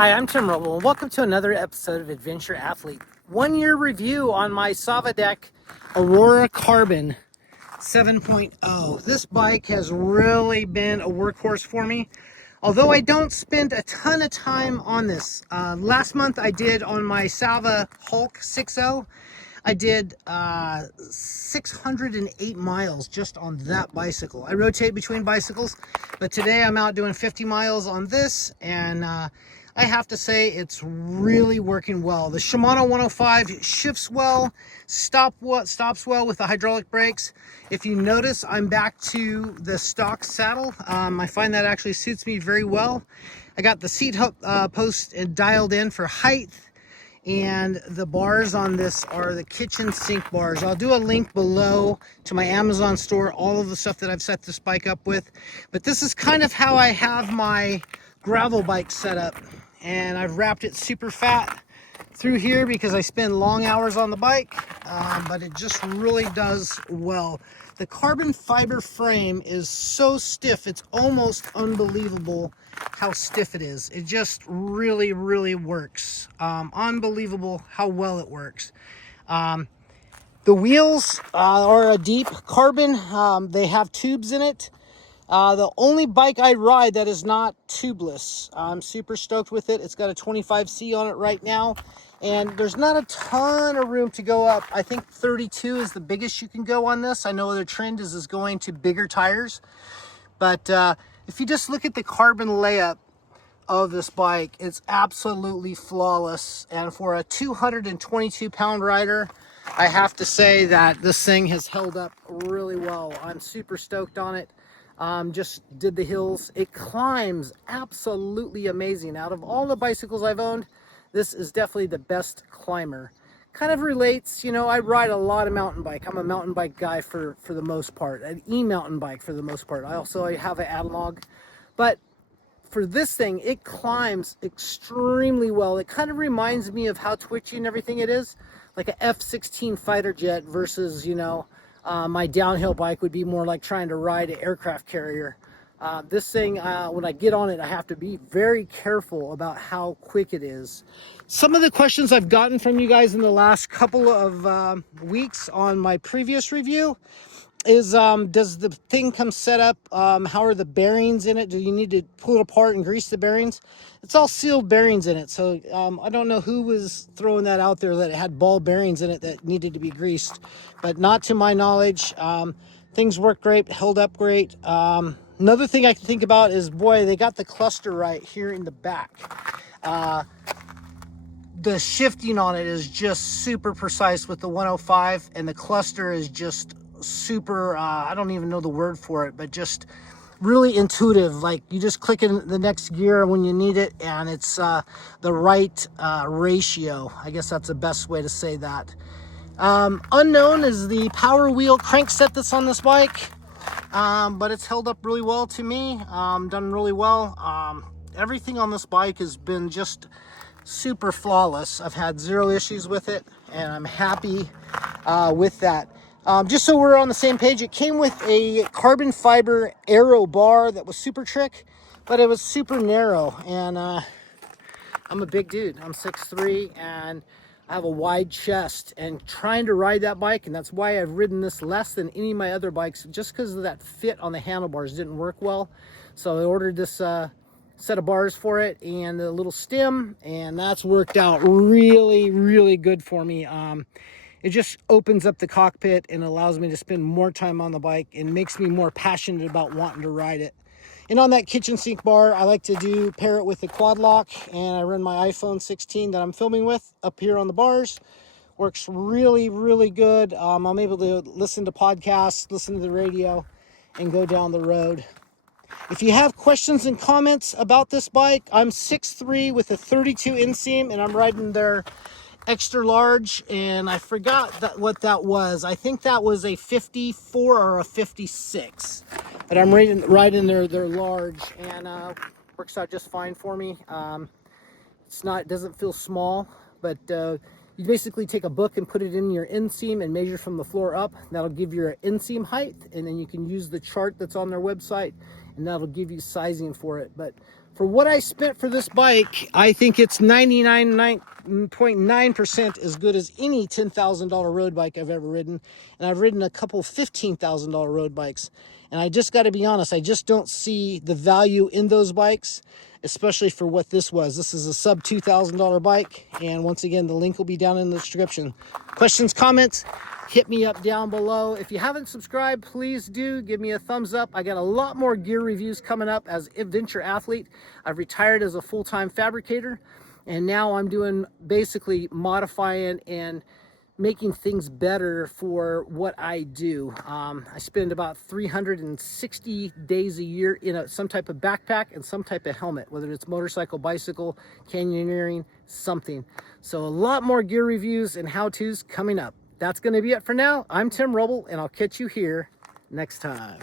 Hi, I'm Tim Roble, and welcome to another episode of Adventure Athlete. 1 year review on my Sava deck Arura Carbon 7.0. This bike has really been a workhorse for me. Although I don't spend a ton of time on this. Last month I did on my Sava Hulk 6.0. I did 608 miles just on that bicycle. I rotate between bicycles, but today I'm out doing 50 miles on this, and I have to say it's really working well. The Shimano 105 shifts well, stops well with the hydraulic brakes. If you notice, I'm back to the stock saddle. I find that actually suits me very well. I got the seat post dialed in for height. And the bars on this are the kitchen sink bars. I'll do a link below to my Amazon store, all of the stuff that I've set this bike up with. But this is kind of how I have my gravel bike set up. And I've wrapped it super fat through here because I spend long hours on the bike, but it just really does well. The carbon fiber frame is so stiff, it's almost unbelievable how stiff it is. It just really, really works. Unbelievable how well it works. The wheels are a deep carbon. They have tubes in it. The only bike I ride that is not tubeless. I'm super stoked with it. It's got a 25C on it right now, and there's not a ton of room to go up. I think 32 is the biggest you can go on this. I know the trend is going to bigger tires, but if you just look at the carbon layup of this bike, it's absolutely flawless. And for a 222-pound rider, I have to say that this thing has held up really well. I'm super stoked on it. Just did the hills. It climbs absolutely amazing. Out of all the bicycles I've owned, this is definitely the best climber. Kind of relates, you know, I ride a lot of mountain bike. I'm a mountain bike guy for the most part, an e-mountain bike for the most part. I have an analog, but for this thing, it climbs extremely well. It kind of reminds me of how twitchy and everything it is, like a F-16 fighter jet versus, you know, my downhill bike would be more like trying to ride an aircraft carrier. This thing, when I get on it, I have to be very careful about how quick it is. Some of the questions I've gotten from you guys in the last couple of weeks on my previous review is, does the thing come set up? How are the bearings in it? Do you need to pull it apart and grease the bearings? It's all sealed bearings in it. So I don't know who was throwing that out there that it had ball bearings in it that needed to be greased, but not to my knowledge. Things work great, held up great. Another thing I can think about is, boy, they got the cluster right here in the back. The shifting on it is just super precise with the 105, and the cluster is just super, I don't even know the word for it, but just really intuitive. Like you just click in the next gear when you need it, and it's the right ratio. I guess that's the best way to say that. Unknown is the power wheel crankset that's on this bike, but it's held up really well to me. Done really well. Everything on this bike has been just super flawless. I've had zero issues with it, and I'm happy with that. Just so we're on the same page, it came with a carbon fiber aero bar that was super trick, but it was super narrow, and I'm a big dude. I'm 6'3", and I have a wide chest, and trying to ride that bike, and that's why I've ridden this less than any of my other bikes, just because of that fit on the handlebars didn't work well. So I ordered this set of bars for it and the little stem, and that's worked out really, really good for me. It just opens up the cockpit and allows me to spend more time on the bike and makes me more passionate about wanting to ride it. And on that kitchen sink bar, I like to pair it with the quad lock, and I run my iPhone 16 that I'm filming with up here on the bars. Works really, really good. I'm able to listen to podcasts, listen to the radio, and go down the road. If you have questions and comments about this bike, I'm 6'3" with a 32 inseam, and I'm riding their extra large, and I forgot what that was. I think that was a 54 or a 56, but I'm riding their large, and works out just fine for me. It doesn't feel small, but you basically take a book and put it in your inseam and measure from the floor up. That'll give you your inseam height, and then you can use the chart that's on their website, and that'll give you sizing for it. But For what I spent for this bike, I think it's 99.9% as good as any $10,000 road bike I've ever ridden. And I've ridden a couple $15,000 road bikes. And I just got to be honest, I just don't see the value in those bikes, especially for what this was. This is a sub $2,000 bike. And once again, the link will be down in the description. Questions, comments, hit me up down below. If you haven't subscribed, please do give me a thumbs up. I got a lot more gear reviews coming up as adventure athlete. I've retired as a full-time fabricator, and now I'm doing basically modifying and making things better for what I do. I spend about 360 days a year in some type of backpack and some type of helmet, whether it's motorcycle, bicycle, canyoneering, something. So a lot more gear reviews and how-tos coming up. That's going to be it for now. I'm Tim Rubble, and I'll catch you here next time.